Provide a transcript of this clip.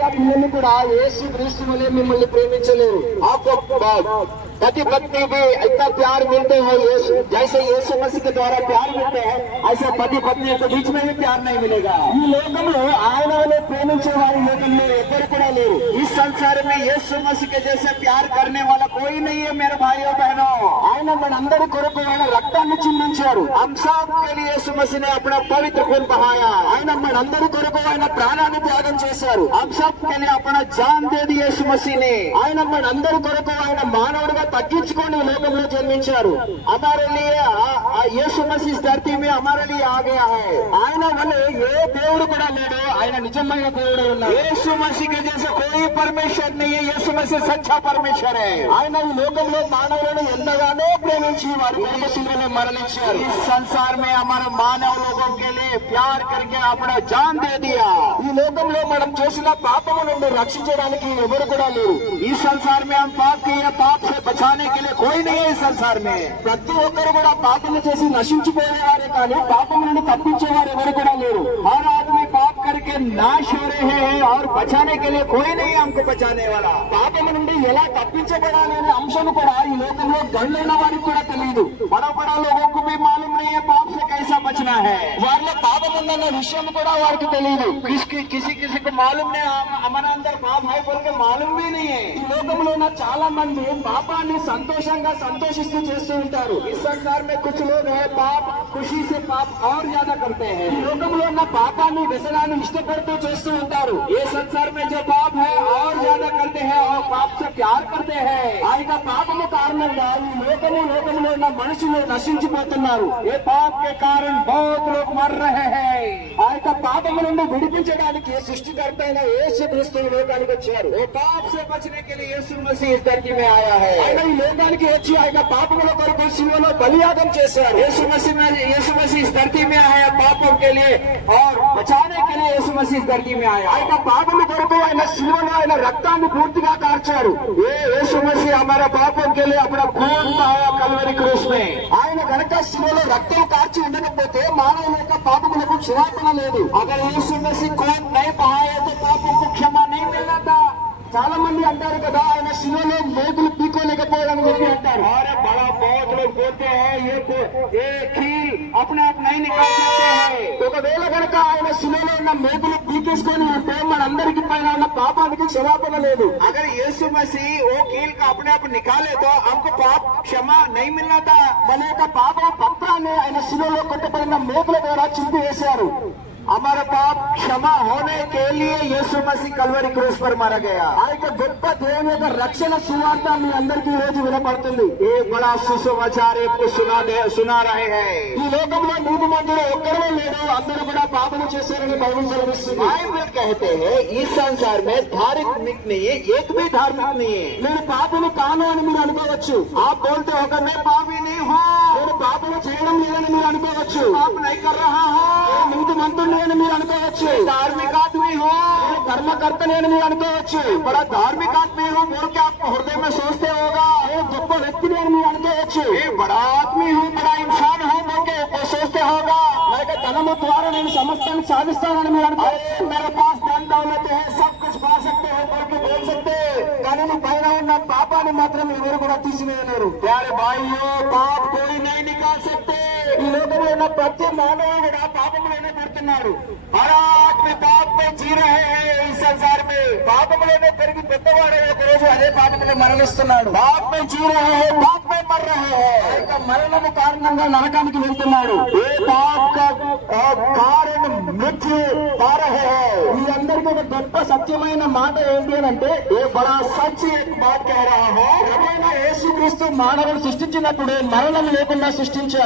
భార్య పిల్లలు కూడా యేసు క్రీస్తు వలె మిమ్మల్ని ప్రేమించలేరు. पति पत्नी भी इतना प्यार मिलते हैं जैसे यीशु मसीह के द्वारा प्यार मिलते हैं, ऐसे पति पत्नी के बीच में भी प्यार नहीं मिलेगा. ఈ లోకంలో ఆయన వలె ప్రేమించే వారి లోకంలో ఎవ్వరు కూడా లేరు. इस संसार में यीशु मसीह के जैसे प्यार करने वाला कोई नहीं है मेरे भाइयों बहनों. ఆయన మనందరి కొరకు ఆయన రక్తాన్ని చిందించారు. हम सब के लिए यीशु मसीह ने अपना पवित्र खून बहाया. ఆయన మనందరి కొరకు ఆయన ప్రాణాన్ని త్యాగం చేశారు. हम सब के लिए अपना जान दे दी यीशु मसीह ने. ఆయన మనందరి కొరకు ఆయన మానవుడిగా తగ్గించుకొని లోకంలో జన్మించారు. हमारे लिए यीशु मसीह इस धरती में हमारे लिए आ गया है. ఆయన వలె ఏ దేవుడు కూడా లేడు. ఆయన నిజమైన దేవుడు ఉన్నారు. यीशु मसीह के जैसे कोई परमेश्वर नहीं है. यीशु मसीह सच्चा परमेश्वर है. ఆయన ఈ లోకంలో మానవులను ఎంతగానో ప్రేమించి వారి కొరకు శిలువలో మరణించారు. इस संसार में हमारे मानव लोगों के लिए प्यार करके अपना जान दे दिया. ఈ లోకంలో మనం చేసిన పాపము నుండి రక్షించడానికి ఎవరు కూడా లేరు. इस संसार में हम पाप किए, पाप से बचाने के लिए कोई नहीं है. इस संसार में ప్రతి ఒక్కరు కూడా పాపము చేసి నశించిపోయేవారే కానీ పాపం నుండి తప్పించేవారు ఎవరు కూడా లేరు. हर आदमी पाप करके नाश हो रहे हैं और बचाने के लिए कोई नहीं हमको बचाने वाला. పాపము నుండి ఎలా తప్పించబడాలి అనే అంశం కూడా ఈ లోకంలో గండ్లైన వారికి కూడా తెలియదు. बड़ा बड़ा लोगों को भी मालूम नहीं है पाप से कैसा बचना है. వారిలో పాపం ఉందన్న విషయం కూడా వారికి తెలియదు. किसी को मालूम नहीं हमारा अंदर पाप है बोल के मालूम भी नहीं है. ఈ లోకంలో ఉన్న చాలా మంది పాపాన్ని సంతోషంగా సంతోషిస్తూ చేస్తూ ఉంటారు. इस संसार में कुछ लोग हैं पाप खुशी से पाप और ज्यादा करते हैं. ఈ లోకంలో ఉన్న పాపాన్ని వ్యసనాన్ని ఇష్టపడుతూ చేస్తూ ఉంటారు. ये संसार में जो पाप है और ज्यादा करते हैं और पाप से प्यार करते हैं. ఆ యొక్క పాపము కారణంగా ఈ లోకంలో ఉన్న మనుషులు నశించిపోతున్నారు. ये पाप के कारण बहुत लोग मर रहे हैं. ఆ యొక్క పాపము నుండి విడిపించడానికి సృష్టికర్త అయిన యేసు క్రీస్తు లోకానికి వచ్చారు. वो पाप से बचने के लिए यीशु मसीह इस धरती में आया है. ఆయన ఈ లోకానికి వచ్చి ఆయన పాపముల కొరకు శిలువలో బలియాగం చేశారు. यीशु मसीह इस धरती में आया पापों के लिए और बचाने के लिए यीशु मसीह इस धरती में आया. ఆయన పాపముల కొరకు ఆయన శిలువలో ఆయన రక్తాన్ని పూర్తిగా కార్చారు. यीशु मसीह हमारा पापों के लिए अपना खून बहाया कलवरी क्रूस में. ఆయన కనుక శిలువలో రక్తం కార్చి ఉండకపోతే మానవుల యొక్క పాపములకు క్షమాపణ లేదు. अगर यीशु मसीह खून नहीं बहाया तो पापों को क्षमा नहीं मिलना था. చాలా మంది అంటారు కదా ఆయన శిలువలో మోతులు పీకోలేకపోయాడని చెప్పి అంటారు. अरे बड़ा बहुत लोग बोलते हैं ये खील अपने आप नहीं निकाल सकते हैं. ఒకవేళ కనుక ఆయన శిలువలో ఉన్న మోతులు పీకేసుకొని ఉంటే మనందరికి పైన ఉన్న పాపానికి క్షమాపణ లేదు. अगर यीशु मसीह वो कील का अपने आप निकाले तो हमको पाप क्षमा नहीं मिलना था. మన యొక్క పాప పత్రాన్ని ఆయన శిలువలో కొట్టబడిన మోతుల ద్వారా చింపివేశారు. हमारा पाप क्षमा होने के लिए यीशु मसीह कलवरी क्रूस पर मारा गया. ఆ యొక్క గొప్ప దేవుని యొక్క రక్షణ సువార్త మీ అందరికీ ఈ రోజు వినపడుతుంది. ఏ బడా సుసమాచార సునా రహే हैं. ఈ లోకంలో నీతిమంతుడు ఒక్కడూ లేడు, అందరూ కూడా పాపము చేశారని బైబిల్ సెలవిస్తుంది. బైబిల్ कहते हैं इस संसार में धार्मिक नहीं है, एक भी धार्मिक नहीं है. నేను పాపము కాను అని మీరు అనుకోవచ్చు. आप बोलते हो कि मैं पापी नहीं हूँ, నేను పాపము చేయడం లేదని మీరు అనుకోవచ్చు. पाप नहीं कर रहा हूँ, నీతిమంతుడు అని మీరు అనుకోవచ్చు. धार्मिक आदमी हो, धर्मकर्ता అని మీరు అనుకోవచ్చు. बड़ा धार्मिक आदमी हो बोल के आप हृदय में सोचते होगा. గొప్ప వ్యక్తిని అని మీరు అనుకోవచ్చు. बड़ा आदमी हो, बड़ा इंसान हो बोल के सोचते होगा. मेरे ధనము ద్వారా నేను సమస్తాన్ని సాధిస్తానని మీరు అనుకోవచ్చు. मेरे पास धन दौलत है, सब कुछ पा सकते हैं बोल के बोल सकते. కానీ నీ పైన ఉన్న పాపాన్ని మాత్రం ఎవరు కూడా తీసివేయలేరు. प्यारे भाइयों, पाप कोई नहीं निकाल सकते. ఈ లోకంలో ఉన్న ప్రతి మానవుడు కూడా పాపములోనే పడుతున్నారు. हर आदमी पाप में जी रहे हैं. इस संसार में పాపములోనే పెరిగి పెద్దవాడే ఒక రోజు అదే పాపములో మరణిస్తున్నాడు. पाप में जी रहे हैं, पाप में मर रहे हैं. ఇక మరణము కారణంగా నరకానికి వెళ్తున్నాడు. ఏ పాప का कारण मृत्यु पा रहे हैं. మీ అందరికీ ఒక గొప్ప సత్యమైన మాట ఏంటి అని అంటే ఏ బడా సచ్ एक बात कह रहा हूं. ప్రభువైన యేసుక్రీస్తు మానవుడు సృష్టించినప్పుడు మరణం లేకుండా సృష్టించారు.